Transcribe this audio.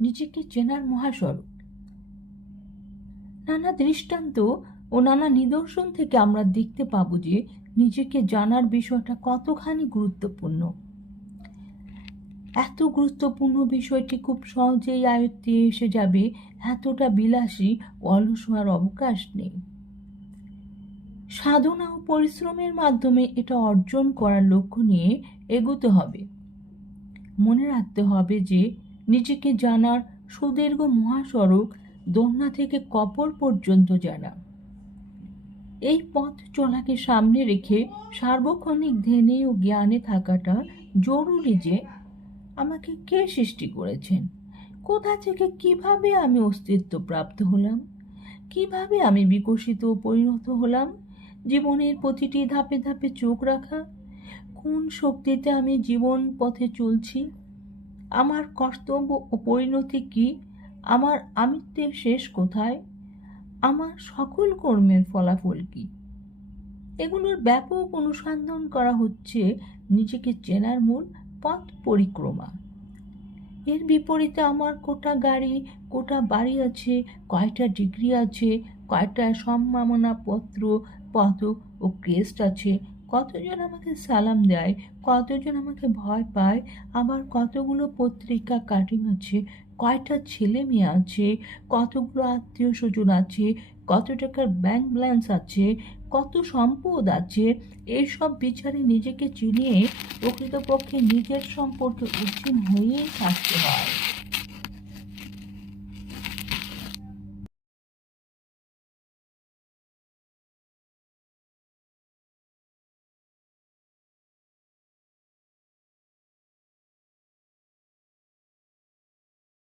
নিজেকে চেনার মহাসড়ক। নানা দৃষ্টান্ত ও নানা নিদর্শন থেকে আমরা দেখতে পাবো যে নিজেকে জানার বিষয়টা কতখানি গুরুত্বপূর্ণ। এত গুরুত্বপূর্ণ বিষয়টি খুব সহজেই আয়ত্তে এসে যাবে এতটা বিলাসী ও অলস হওয়ার অবকাশ নেই। সাধনা ও পরিশ্রমের মাধ্যমে এটা অর্জন করার লক্ষ্য নিয়ে এগোতে হবে। মনে রাখতে হবে যে নিজেকে জানার সুদীর্ঘ মহাসড়ক দোলনা থেকে কবর পর্যন্ত জানা। এই পথ চলাকে সামনে রেখে সার্বক্ষণিক ধ্যানে ও জ্ঞানে থাকাটা জরুরি যে আমাকে কে সৃষ্টি করেছেন, কোথা থেকে কিভাবে আমি অস্তিত্ব প্রাপ্ত হলাম, কিভাবে আমি বিকশিত ও পরিণত হলাম, জীবনের প্রতিটি ধাপে ধাপে চোখ রাখা, কোন শক্তিতে আমি জীবন পথে চলছি, আমার কর্তব্য ও পরিণতি কি, আমার আমিত্বের শেষ কোথায়, আমার সকল কর্মের ফলাফল কি। এগুলোর ব্যাপক অনুসন্ধান করা হচ্ছে নিজেকে চেনার মূল পথ পরিক্রমা। এর বিপরীতে আমার কোটা গাড়ি, কোটা বাড়ি আছে, কয়টা ডিগ্রি আছে, কয়টা সম্মাননা পত্র, পদক ও ক্রেস্ট আছে, কতজন আমাকে সালাম দেয়, কতজন আমাকে ভয় পায়, আবার কতগুলো পত্রিকা কাটিং আছে, কয়টা ছেলে মেয়ে আছে, কতগুলো আত্মীয় স্বজন আছে, কত টাকার ব্যাংক ব্যালেন্স আছে, কত সম্পদ আছে, এইসব বিচারে নিজেকে চিনিয়ে প্রকৃতপক্ষে নিজের সম্পর্কে উদ্বিগ্ন হয়েই থাকতে হয়।